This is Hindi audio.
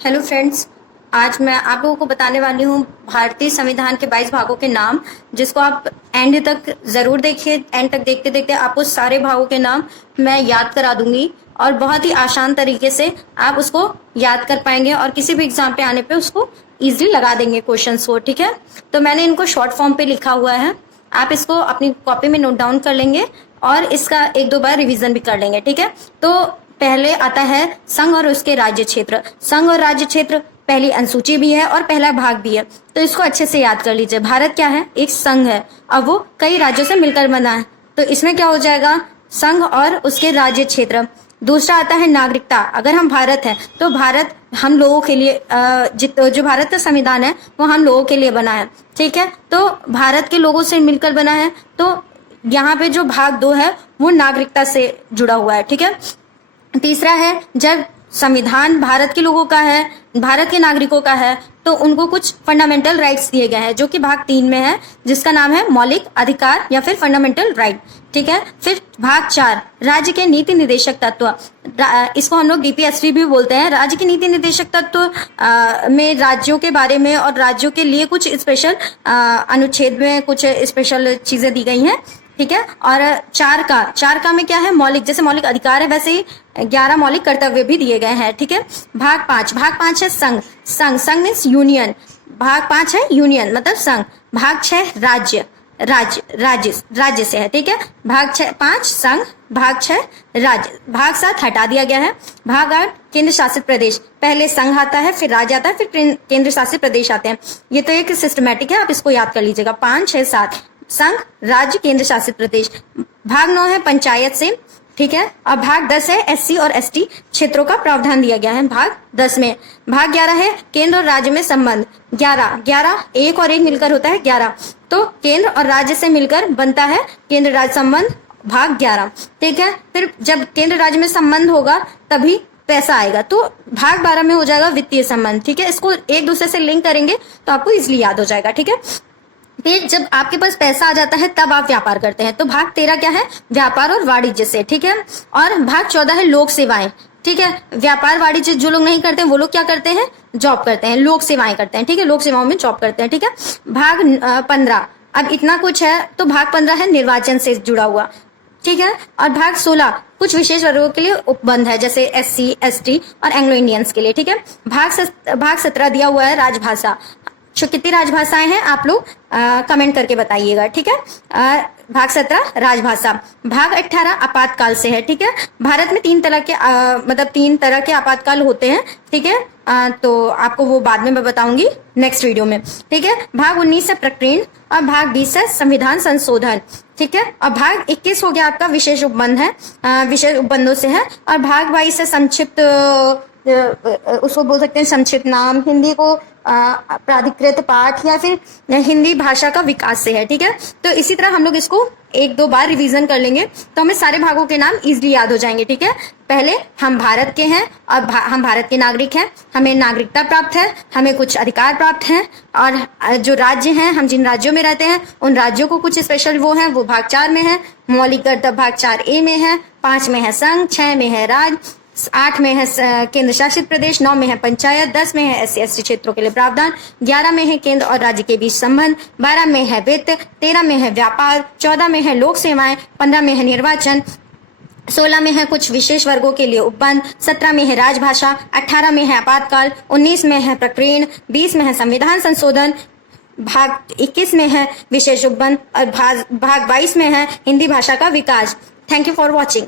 हेलो फ्रेंड्स, आज मैं आप लोगों को बताने वाली हूँ भारतीय संविधान के 22 भागों के नाम, जिसको आप एंड तक जरूर देखिए। एंड तक देखते देखते आपको सारे भागों के नाम मैं याद करा दूंगी और बहुत ही आसान तरीके से आप उसको याद कर पाएंगे और किसी भी एग्जाम पे आने पे उसको इजीली लगा देंगे क्वेश्चंस को। ठीक है, तो मैंने इनको शॉर्ट फॉर्म पे लिखा हुआ है, आप इसको अपनी कॉपी में नोट डाउन कर लेंगे और इसका एक दो बार रिविजन भी कर लेंगे। ठीक है, तो पहले आता है संघ और उसके राज्य क्षेत्र। संघ और राज्य क्षेत्र पहली अनुसूची भी है और पहला भाग भी है, तो इसको अच्छे से याद कर लीजिए। भारत क्या है? एक संघ है, अब वो कई राज्यों से मिलकर बना है, तो इसमें क्या हो जाएगा? संघ और उसके राज्य क्षेत्र। दूसरा आता है नागरिकता। अगर हम भारत हैं तो भारत हम लोगों के लिए, जो भारत का संविधान है वो हम लोगों के लिए बना है। ठीक है, तो भारत के लोगों से मिलकर बना है, तो यहाँ पे जो भाग 2 है वो नागरिकता से जुड़ा हुआ है। ठीक है, तीसरा है जब संविधान भारत के लोगों का है, भारत के नागरिकों का है, तो उनको कुछ फंडामेंटल राइट्स दिए गए हैं, जो कि भाग 3 में है, जिसका नाम है मौलिक अधिकार या फिर फंडामेंटल राइट। ठीक है, फिर भाग 4 राज्य के नीति निर्देशक तत्व, इसको हम लोग डीपीएसटी भी बोलते हैं। राज्य के नीति निर्देशक तत्व में राज्यों के बारे में और राज्यों के लिए कुछ स्पेशल अनुच्छेद में कुछ स्पेशल चीजें दी गई हैं। ठीक है, और 4 का में क्या है? मौलिक, जैसे मौलिक अधिकार है वैसे ही 11 मौलिक कर्तव्य भी दिए गए हैं। ठीक है, भाग 5 है संघ। संघ मीन्स यूनियन। भाग 5 है यूनियन मतलब संघ। भाग 6 राज्य से है। ठीक है, भाग 5 संघ, भाग 6 राज्य। भाग 7 हटा दिया गया है। भाग 8 केंद्र शासित प्रदेश। पहले संघ आता है, फिर राज्य आता है, फिर केंद्र शासित प्रदेश आते हैं। ये तो एक सिस्टमेटिक है, आप इसको याद कर लीजिएगा। 5, 6, 7 संघ, राज्य, केंद्र शासित प्रदेश। भाग 9 है पंचायत से। ठीक है, और भाग 10 है एससी और एसटी क्षेत्रों का प्रावधान दिया गया है भाग 10 में। भाग 11 है केंद्र और राज्य में संबंध। 11 एक और एक मिलकर होता है 11, तो केंद्र और राज्य से मिलकर बनता है केंद्र राज्य संबंध, भाग 11। ठीक है, फिर जब केंद्र राज्य में संबंध होगा तभी पैसा आएगा, तो भाग 12 में हो जाएगा वित्तीय संबंध। ठीक है, इसको एक दूसरे से लिंक करेंगे तो आपको इजिली याद हो जाएगा। ठीक है, फिर जब आपके पास पैसा आ जाता है तब आप व्यापार करते हैं, तो भाग 13 क्या है? व्यापार और वाणिज्य से। ठीक है, और भाग 14 है लोक सेवाएं। ठीक है, व्यापार वाणिज्य जो लोग नहीं करते हैं वो लोग क्या करते हैं? जॉब करते हैं, लोक सेवाएं करते हैं। ठीक है, लोक सेवाओं में जॉब करते हैं। ठीक है, भाग 15, अब इतना कुछ है, तो भाग 15 है निर्वाचन से जुड़ा हुआ। ठीक है, और भाग 16 कुछ विशेष वर्गों के लिए उपबंध है, जैसे एससी, एसटी और एंग्लो इंडियंस के लिए। ठीक है, भाग 17 दिया हुआ है राजभाषा। कितनी राजभाषाएं हैं आप लोग कमेंट करके बताइएगा। ठीक है, भाग 17 राजभाषा। भाग 18 आपातकाल से है। ठीक है, भारत में 3 तरह के मतलब 3 तरह के आपातकाल होते हैं। ठीक है, तो आपको वो बाद में मैं बताऊंगी नेक्स्ट वीडियो में। ठीक है, भाग 19 है प्रकीर्ण और भाग 20 है संविधान संशोधन। ठीक है, और भाग 21 हो गया आपका विशेष उपबंध है, विशेष उपबंधों से है, और भाग 22 है संक्षिप्त, उसको बोल सकते हैं संक्षिप्त नाम, हिंदी को प्राधिकृत पाठ या फिर हिंदी भाषा का विकास से है। ठीक है, तो इसी तरह हम लोग इसको एक दो बार रिवीजन कर लेंगे तो हमें सारे भागों के नाम इजीली याद हो जाएंगे। ठीक है, पहले हम भारत के हैं और हम भारत के नागरिक हैं, हमें नागरिकता प्राप्त है, हमें कुछ अधिकार प्राप्त हैं, और जो राज्य हैं, हम जिन राज्यों में रहते हैं उन राज्यों को कुछ स्पेशल वो हैं, वो भाग 4 में है। मौलिक कर्तव्य भाग 4A में है। 5 में है संघ, 6 में है राज्य, 8 में है केंद्र शासित प्रदेश, 9 में है पंचायत, 10 में है एससी एसटी क्षेत्रों के लिए प्रावधान, 11 में है केंद्र और राज्य के बीच संबंध, 12 में है वित्त, 13 में है व्यापार, 14 में है लोक सेवाएं, 15 में है निर्वाचन, 16 में है कुछ विशेष वर्गों के लिए उपबंध, 17 में है राजभाषा, 18 में है आपातकाल, 19 में है प्रकीर्ण, 20 में है संविधान संशोधन, भाग 21 में है विशेष उपबंध और भाग 22 में है हिंदी भाषा का विकास। Thank you for watching.